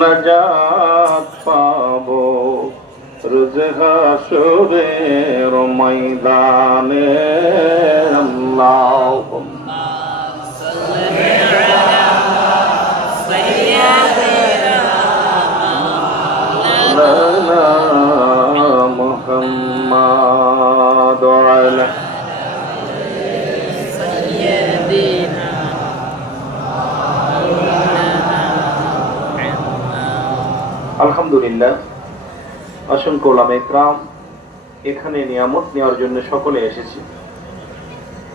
নাজাত পাবো রোজ হাসরের ময়দানে। আল্লাহুম্মা সাল্লি আলা সাইয়্যিদিনা মুহাম্মাদ ওয়া আলা সাইয়্যিদিনা। আলহামদুলিল্লাহ, অসংখ্য ওলামা ইকরাম এখানে নিয়ামত নেওয়ার জন্য সকলে এসেছে।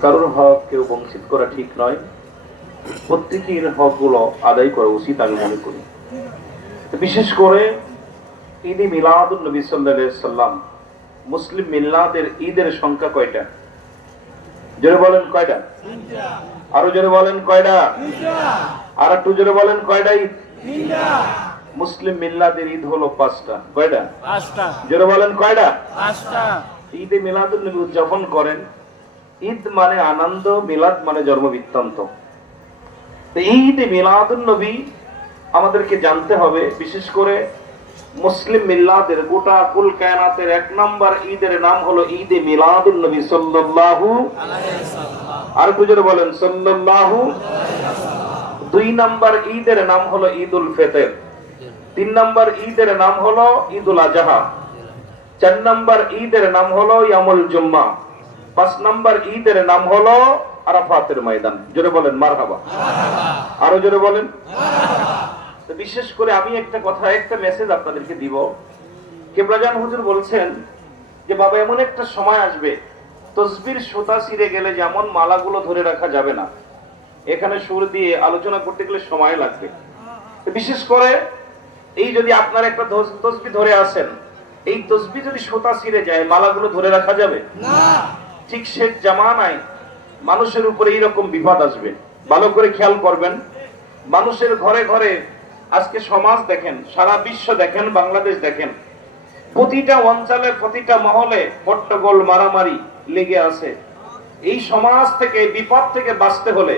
কারোর হক কেউ বঞ্চিত করা ঠিক নয়, প্রত্যেকের হকগুলো আদায় করা উচিত আমি মনে করি। বিশেষ করে ঈদে মিলাদুন নবী সাল্লাল্লাহু আলাইহি সাল্লাম, মুসলিম মিল্লাতের ঈদের সংখ্যা কয়টা? জোরে বলেন কয়টা? আরো জোরে বলেন কয়টা? আর একটু জোরে বলেন কয়টা ঈদ? মুসলিম মিল্লাতের ঈদ হলো 5টা। কয়টা? 5টা। জোরে বলেন কয়টা? 5টা। ঈদে মিলাদুন নবী উদযাপন করেন। ঈদ মানে আনন্দ, মিলাদ মানে জন্ম বৃত্তান্ত। ঈদে মিলাদুন নবী আমাদেরকে জানতে হবে। বিশেষ করে মুসলিম মিল্লাতের গোটা কুল কায়নাতের 1 নম্বর ঈদের নাম হলো ঈদে মিলাদুন নবী সাল্লাল্লাহু আলাইহি ওয়াসাল্লাম। আর একটু জোরে বলেন সাল্লাল্লাহু আলাইহি ওয়াসাল্লাম। 2 নম্বর ঈদের নাম হলো ঈদুল ফিতর। 3 নম্বর ঈদের নাম হলো ঈদুল আজহা। 4 নম্বর ঈদের নাম হলো ইয়ামুল জুম্মা। 5 নম্বর ঈদের নাম হলো আরাফাতের ময়দান। জোরে বলেন মারহাবা। আরো জোরে বলেন মারহাবা। তো বিশেষ করে আমি একটা মেসেজ আপনাদেরকে দিব। কেবলাজান হুজুর বলছেন যে বাবা, এমন একটা সময় আসবে তসবির সুতা ছিঁড়ে গেলে যেমন মালাগুলো ধরে রাখা যাবে না, এখানে সুর দিয়ে আলোচনা করতে গেলে সময় লাগবে। বিশেষ করে এই যদি আপনার একটা তসবি ধরে আসেন, এই তসবি যদি সুতা ছিঁড়ে যায়, মালাগুলো ধরে রাখা যাবে না। ঠিক সে জামানায় মানুষের উপরে এইরকম বিপদ আসবে। ভালো করে খেয়াল করবেন। মানুষের ঘরে ঘরে আজকে সমাজ দেখেন, সারা বিশ্ব দেখেন, বাংলাদেশ দেখেন, প্রতিটা অঞ্চলে প্রতিটা মহলে হট্টগোল মারামারি লেগে আছে। এই সমাজ থেকে, বিপদ থেকে বাঁচতে হলে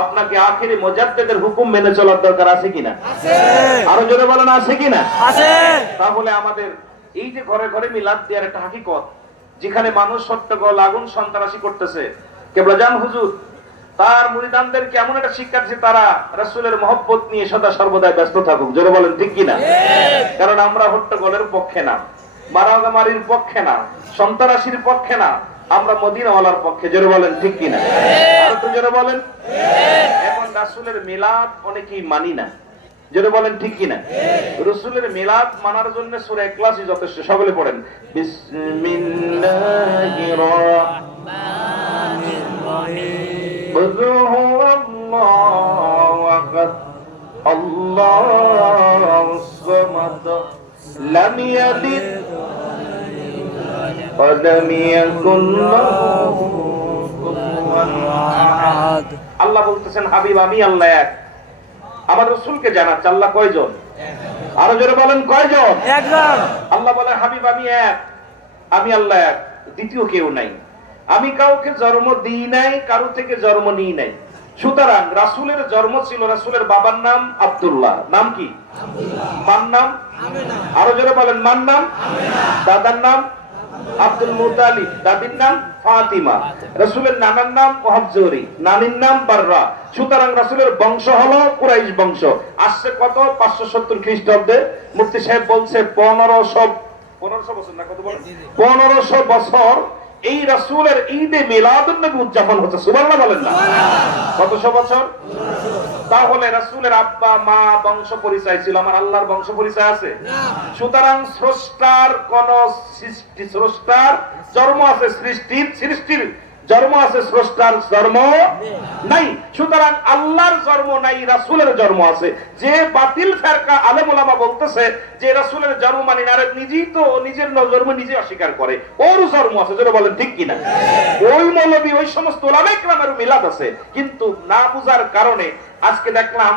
আপনাকে আখেরি মুজাদ্দিদের হুকুম মেনে চলার দরকার আছে কিনা? আছে। আরো জোরে বলেন আছে কিনা? আছে। তাহলে আমাদের এই যে ঘরে ঘরে মিলাদ দেওয়ার একটা হাকিকত, যেখানে মানুষ হট্টগোল আগুন সন্ত্রাসী করতেছে, কেবলাজান হুজুর তার মুরিদানদেরকে এমন একটা শিক্ষা দিয়েছে, তারা রাসূলের মহব্বত নিয়ে সদা সর্বদাই ব্যস্ত থাকুক। জোরে বলেন ঠিক কিনা? কারণ আমরা হট্টগোলের পক্ষে না, মারামারির পক্ষে না, সন্ত্রাসীর পক্ষে না, আমরা মদিনাওয়ালার পক্ষে। জোরে বলেন ঠিক কিনা? আর একটু জোরে বলেন। এখন রাসূলের মিলাদ অনেকেই মানি না। জোরে বলেন ঠিক কিনা? রাসূলের মিলাদ মানার জন্য সূরা ইখলাসই যথেষ্ট। সকলে পড়েন বিসমিল্লাহির রহমানির রহিম। কুল হুয়াল্লাহু আহাদ আল্লাহুস সামাদ লাম ইয়ালিদ ওয়া লাম ইয়াকুল লাহু কুফুয়ান আহাদ। আল্লাহ বলতেছেন, হাবিব আমি আল্লাহ এক। আমার রাসূলকে জানাচ্ছে আল্লাহ কয়জন? আরো জোরে বলেন কয়জন? একজন। আল্লাহ বলে, হাবিব আমি এক, আমি আল্লাহ এক, দ্বিতীয় কেউ নাই। আমি কাউকে জন্ম দিই নাই, কারো থেকে জন্ম নিই নাই। সুতরাং রাসূলের জন্ম ছিল, রাসূলের বাবার নাম আব্দুল্লাহ। নাম কি? আব্দুল্লাহ। মার নাম আমিনা। আরো জোরে বলেন মার নাম আমিনা। দাদার নাম আব্দুল মুতালিব, দাদির নাম ফাতিমা। রাসূলের নানার নাম ওয়াহব, নানির নাম বাররা। সুতরাং রাসূলের বংশ হলো কুরাইশ বংশ। আসছে কত? 570 খ্রিস্টাব্দে। মুফতি সাহেব বলছে 1500 বছর না, কত বলেন? 1500 বছর এই রাসূলের ঈদে মিলাদুন নবী উদযাপন হচ্ছে। সুবহানাল্লাহ বলেন না? কতশো বছর? তাহলে রাসূলের আব্বা মা বংশ পরিচয় ছিল, আমার আল্লাহর বংশ পরিচয় আছে না। সুতরাং স্রষ্টার কোন স্রষ্টার জন্ম আছে, সৃষ্টির জন্ম আছে, স্রষ্টার জন্ম নাই। সুতরাং আল্লাহর জন্ম নাই, রাসূলের জন্ম আছে। যে বাতিল ফেরকা আলেম ওলামা বলতেছে যে রাসূলের জন্ম মানে না, নিজেই তো নিজের জন্ম নিজে অস্বীকার করে, ওর জন্ম আছে। যেটা বলেন ঠিক কিনা? ওই মৌলবী ওই সমস্ত ওলামা ইকরামের মিলাদ আছে, কিন্তু না বুঝার কারণে আজকে দেখলাম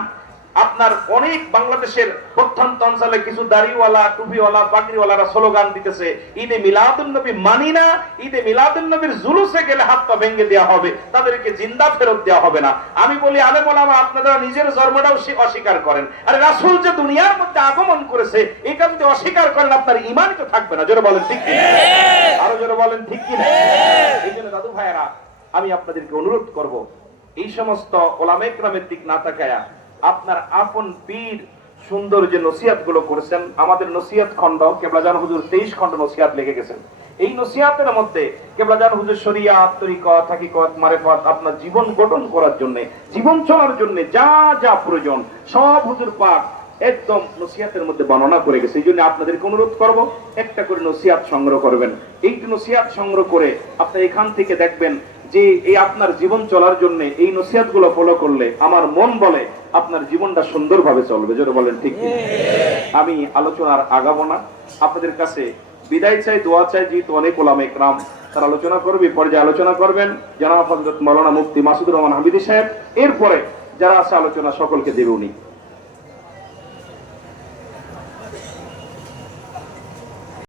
আপনার অনেক বাংলাদেশের প্রত্যন্ত অঞ্চলে কিছু দাড়িওয়ালা টুপিওয়ালা পাগড়িওয়ালারা স্লোগান দিতেছে ঈদে মিলাদুন নবী মানি না, ঈদে মিলাদুন নবীর জুলুসে গেলে হাত পা ভেঙে দেওয়া হবে, তাদেরকে জিন্দা ফেরত দেওয়া হবে না। আমি বলি আলেম ওলামা আপনারা নিজের ধর্মটাও অস্বীকার করেন, আরে রাসূল যে দুনিয়ার মধ্যে আগমন করেছে এটা যদি অস্বীকার করেন আপনার ঈমানই তো থাকবে না। জোরে বলেন ঠিক কিনা? আরো জোরে বলেন ঠিক কিনা? এই জন্য দাদু ভাইয়েরা আমি আপনাদেরকে অনুরোধ করব, এই সমস্ত ওলামায়ে কেরামের দিক না তাকায়া আপনার আপন পীর সুন্দর যে নসিহত গুলো করেছেন, আমাদের নসিহত খন্ড কেবলাজান হুজুর 23 খন্ড নসিহত লিখে গেছেন। এই নসিহতের মধ্যে কেবলাজান হুজুর শরিয়াত, তরিকত, হাকিকত, মারিফত আপনার জীবন গঠন করার জন্য, জীবন চলার জন্য যা যা প্রয়োজন সব হুজুর পাক একদম নসিহতের মধ্যে বর্ণনা করে গেছে। এই জন্য আপনাদেরকে অনুরোধ করব একটা করে নসিহত সংগ্রহ করবেন। এই নসিহত সংগ্রহ করে আপনি এখান থেকে দেখবেন যে এই আপনার জীবন চলার জন্য এই নসিহত গুলো ফলো করলে আমার মন বলে আপনার জীবনটা সুন্দরভাবে চলবে। জোরে বলেন ঠিক কি? আমি আলোচনার আগাবো না, আপনাদের কাছে বিদায় চাই, দোয়া চাই। যেহেতু অনেক ওলামায়ে কেরাম তারা আলোচনা করবে, পর্যায়ে আলোচনা করবেন জনাব হযরত মাওলানা মুফতি মাসুদুর রহমান হামিদী সাহেব, এরপরে যারা আছে আলোচনা সকলকে দেবে উনি।